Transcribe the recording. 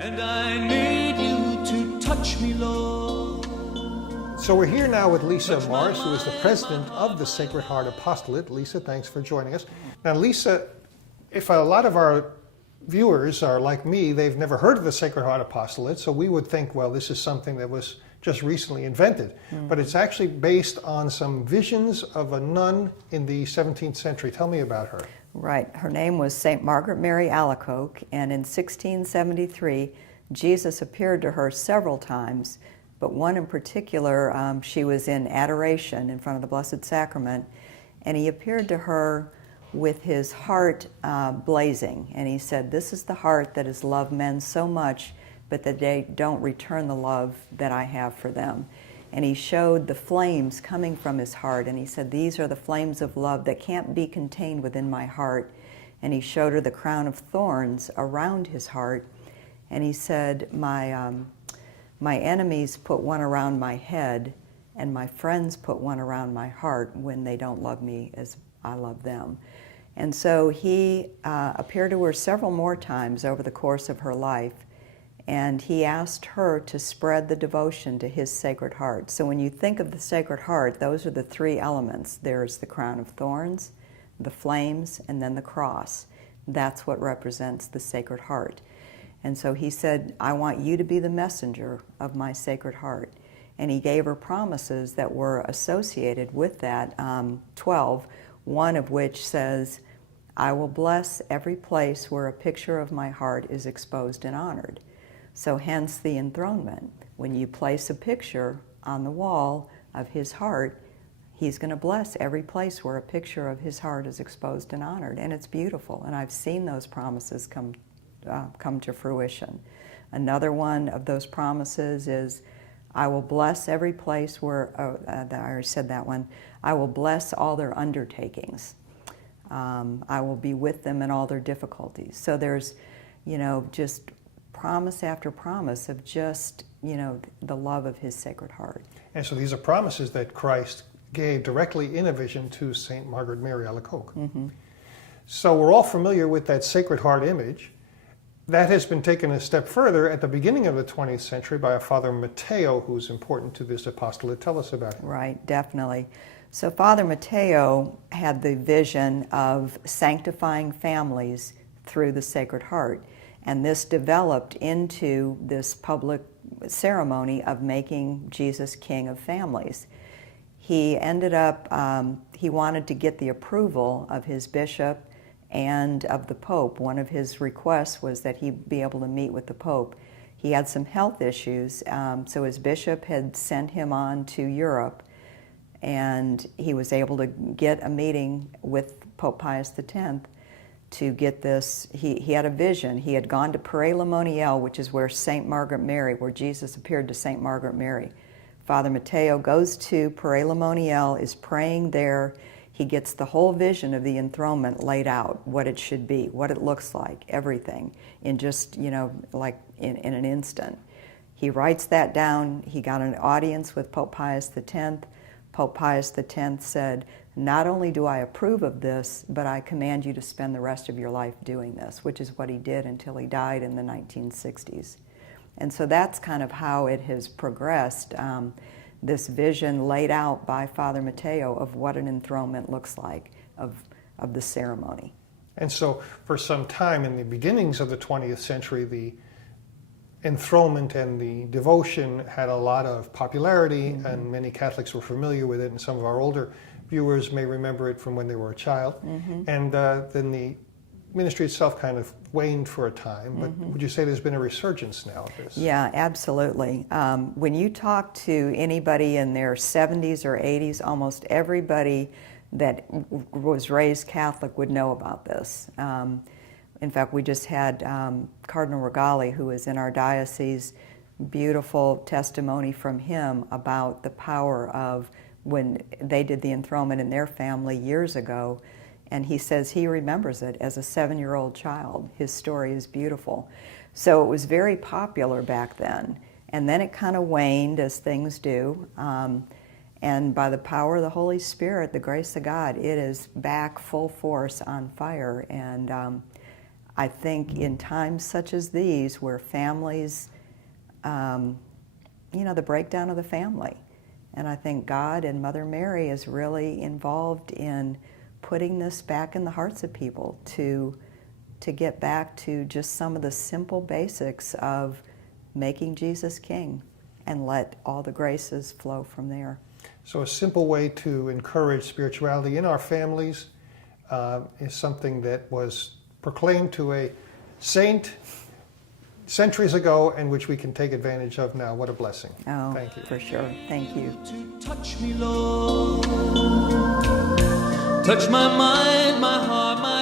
And I need you to touch me, Lord. So we're here now with Lisa Morris, who is the president of the Sacred Heart Apostolate. Lisa, thanks for joining us. Now, Lisa, if a lot of our viewers are like me, they've never heard of the Sacred Heart Apostolate, so we would think, well, this is something that was just recently invented. But it's actually based on some visions of a nun in the 17th century. Tell me about her. Right. Her name was St. Margaret Mary Alacoque, and in 1673, Jesus appeared to her several times, but one in particular, she was in adoration in front of the Blessed Sacrament, and he appeared to her with his heart blazing, and he said, "This is the heart that has loved men so much, but that they don't return the love that I have for them." And he showed the flames coming from his heart, and he said, "These are the flames of love that can't be contained within my heart." And he showed her the crown of thorns around his heart, and he said, my enemies put one around my head, and my friends put one around my heart when they don't love me as I love them." And so he appeared to her several more times over the course of her life, and he asked her to spread the devotion to his Sacred Heart. So when you think of the Sacred Heart, those are the three elements. There's the crown of thorns, the flames, and then the cross. That's what represents the Sacred Heart. And so he said, "I want you to be the messenger of my Sacred Heart." And he gave her promises that were associated with that, 12, one of which says, "I will bless every place where a picture of my heart is exposed and honored." So hence the enthronement. When you place a picture on the wall of his heart, he's going to bless every place where a picture of his heart is exposed and honored. And it's beautiful. And I've seen those promises come to fruition. Another one of those promises is, "I will bless every place where," I already said that one, "I will bless all their undertakings. I will be with them in all their difficulties." So there's, just promise after promise of just, the love of his Sacred Heart. And so these are promises that Christ gave directly in a vision to St. Margaret Mary Alacoque. So we're all familiar with that Sacred Heart image. That has been taken a step further at the beginning of the 20th century by a Father Matteo, who's important to this apostolate. Tell us about him. Right, definitely. So Father Matteo had the vision of sanctifying families through the Sacred Heart. And this developed into this public ceremony of making Jesus King of families. He ended up, he wanted to get the approval of his bishop and of the Pope. One of his requests was that he be able to meet with the Pope. He had some health issues, so his bishop had sent him on to Europe, and he was able to get a meeting with Pope Pius X to get this. He had a vision. He had gone to Paray-le-Monial, which is where St. Margaret Mary, where Jesus appeared to St. Margaret Mary. Father Matteo goes to Paray-le-Monial, is praying there. He gets the whole vision of the enthronement laid out, what it should be, what it looks like, everything, in just, like in an instant. He writes that down. He got an audience with Pope Pius X. Pope Pius X said, "Not only do I approve of this, but I command you to spend the rest of your life doing this," which is what he did until he died in the 1960s. And so that's kind of how it has progressed. This vision laid out by Father Matteo of what an enthronement looks like, of the ceremony. And so for some time in the beginnings of the 20th century, the enthronement and the devotion had a lot of popularity, and many Catholics were familiar with it, and some of our older viewers may remember it from when they were a child. And then the ministry itself kind of waned for a time, but would you say there's been a resurgence now of this? Yeah, absolutely. When you talk to anybody in their 70s or 80s, almost everybody that was raised Catholic would know about this. In fact, we just had Cardinal Regali, who is in our diocese, beautiful testimony from him about the power of when they did the enthronement in their family years ago. And he says he remembers it as a 7-year-old child. His story is beautiful. So it was very popular back then. And then it kind of waned, as things do. And by the power of the Holy Spirit, the grace of God, it is back full force on fire. And I think in times such as these, where families, the breakdown of the family, and I think God and Mother Mary is really involved in putting this back in the hearts of people to get back to just some of the simple basics of making Jesus king and let all the graces flow from there. So a simple way to encourage spirituality in our families is something that was proclaimed to a saint centuries ago and which we can take advantage of now. What a blessing. Oh, thank you. For sure. Thank you. To touch me, Lord. Touch my mind, my heart, my